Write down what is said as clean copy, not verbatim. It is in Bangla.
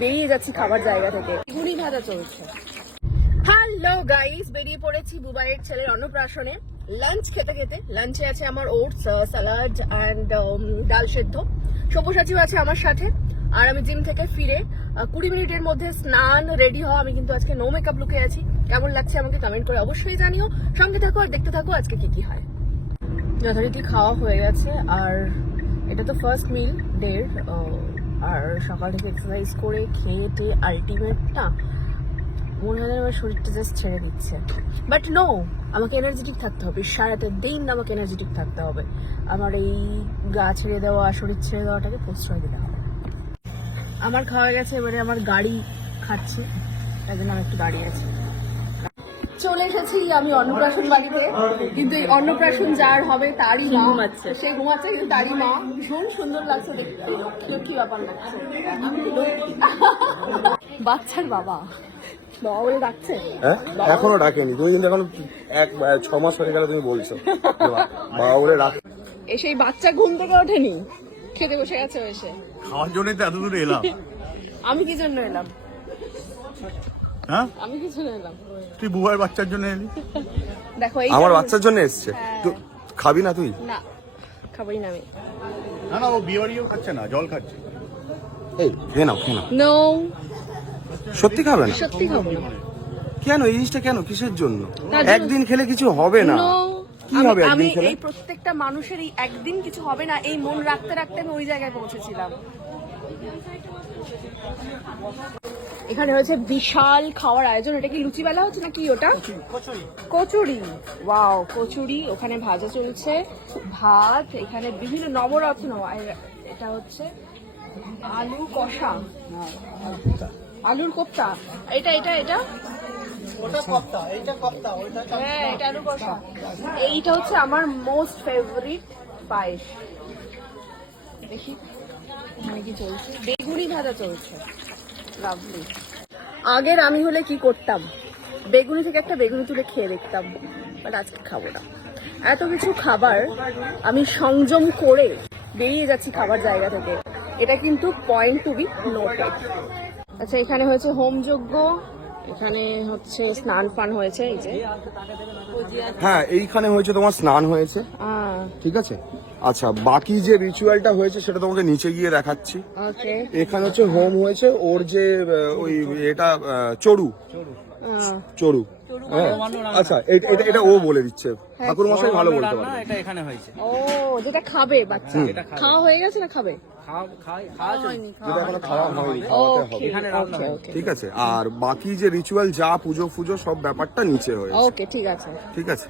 বেরিয়ে যাচ্ছি খাবার জায়গা থেকে। ঘুড়ি ভাজা চলছে। হ্যালো গাইস, বেরিয়ে পড়েছি বুবাইয়ের ছেলের অন্নপ্রাশনে লাঞ্চ খেতে খেতে। লাঞ্চে আছে আমার ওটস, স্যালাড অ্যান্ড ডাল সেদ্ধ। সব্যসাচীও আছে আমার সাথে। আর আমি জিম থেকে ফিরে 20 মিনিটের মধ্যে স্নান রেডি হওয়া। আমি কিন্তু আজকে নো মেকআপ লুকে আছি। কেমন লাগছে আমাকে কমেন্ট করে অবশ্যই জানিও। সঙ্গে থাকো আর দেখতে থাকো আজকে কি কি হয়। যথারীতি খাওয়া হয়ে গেছে আর এটা তো ফার্স্ট মিল ডের। আর সকাল থেকে এক্সারসাইজ করে খেয়ে টেয়ে আলটিমেট না মনে হয় আমার শরীরটা জাস্ট ছেড়ে দিচ্ছে। বাট নো, আমাকে এনার্জেটিক থাকতে হবে। সারাটা দিন আমাকে এনার্জেটিক থাকতে হবে। আমার এই গা ছেড়ে দেওয়া শরীর ছেড়ে দেওয়াটাকে প্রশ্রয় দিতে হবে। আমার খাওয়া গেছে, এবারে আমার গাড়ি খাচ্ছি, তাই জন্য আমি একটু দাঁড়িয়ে আছি। চলে এসেছি আমি অন্নপ্রাশন বাড়িতে, কিন্তু এই অন্নপ্রাশন যার হবে তারই মা ঘুমাচ্ছে। সে ঘুমাচ্ছে কিন্তু তারই মা। ভীষণ সুন্দর লাগছে দেখতে, লক্ষ্মী ব্যাপার লাগছে। বাচ্চার বাবা বাবা বলে ডাকছে? এখনো ডাকেনি তুমি, কিন্তু এখন 6 মাস হয়ে গেল তুমি বলছো বাবা বলে ডাক। সেই বাচ্চা ঘুম থেকে ওঠেনি, খেতে বসে গেছে এসে। খাওয়ার জন্য তো এত দূরে এলাম। আমি কি জন্য এলাম? হ্যাঁ, আমি কি জন্য এলাম? তুই বুবাইয়ের বাচ্চার জন্য এলি। দেখো আমার বাচ্চার জন্য এসছে। তো খাবি না তুই? না, খাবোই না আমি। না না, ও বিয়ারিও খাচ্ছে না, জল খাচ্ছে। এই খেয়ে নাও, খেয়ে নাও। নো, সত্যি খাবে না? সত্যি খাবো না। কেন এই জিনিসটা কেন, কিসের জন্য? তার জন্য- একদিন খেলে কিছু হবে না। No, কি হবে আমি একদিন খেলে? এই প্রত্যেকটা মানুষের এই একদিন কিছু হবে না এই মন রাখতে রাখতে আমি ওই জায়গায় পৌঁছেছিলাম। এখানে হয়েছে বিশাল খাওয়ার আয়োজন। এটা কি লুচি বেলা হচ্ছে না কি ওটা? কচুরি। ওয়াও, কচুরি। ওখানে ভাজা চলছে, ভাত, এখানে বিভিন্ন নবরত্ন। এটা হচ্ছে আলু কষা, আলুর কোপ্তা। এটা এটা এটা হ্যাঁ, এটা আলু কষা। এইটা হচ্ছে আমার মোস্ট ফেভারিট পায়েস। দেখি এখানে কি চলছে। বেগুনি ভাজা চলছে, লাভলি। আগের আমি হলে কি করতাম, বেগুনি থেকে একটা বেগুনি তুলে খেয়ে দেখতাম, বাট আজকে খাবো না। এত কিছু খাবার আমি সংযম করে বেরিয়ে যাচ্ছি খাবার জায়গা থেকে। এটা কিন্তু পয়েন্ট টু বি নোটেড। আচ্ছা, এখানে হয়েছে হোম যজ্ঞ, এখানে হচ্ছে স্নান ফান হয়েছে। এই যে হ্যাঁ, এইখানে হয়েছে তোমার স্নান হয়েছে, ঠিক আছে। আচ্ছা, বাকি যে রিচুয়ালটা হয়েছে সেটা তোমাকে নিচে গিয়ে দেখাচ্ছি। ওকে, এখানে হচ্ছে হোম হয়েছে, ওর যে ওই এটা চড়ু চড়ু। হ্যাঁ, আচ্ছা এটা ও বলে দিচ্ছে, ঠাকুর মশাই ভালো বলতে পারে। এটা এখানে হয়েছে। ও, যেটা খাবে বাচ্চা। খাওয়া হয়ে গেছে না খাবে? যেটা এখনো খাওয়া হয়নি, খাওয়াতে হবে, ঠিক আছে। আর বাকি যে রিচুয়াল যা পুজো ফুজো সব ব্যাপারটা নিচে হয়েছে, ওকে, ঠিক আছে। ঠিক আছে।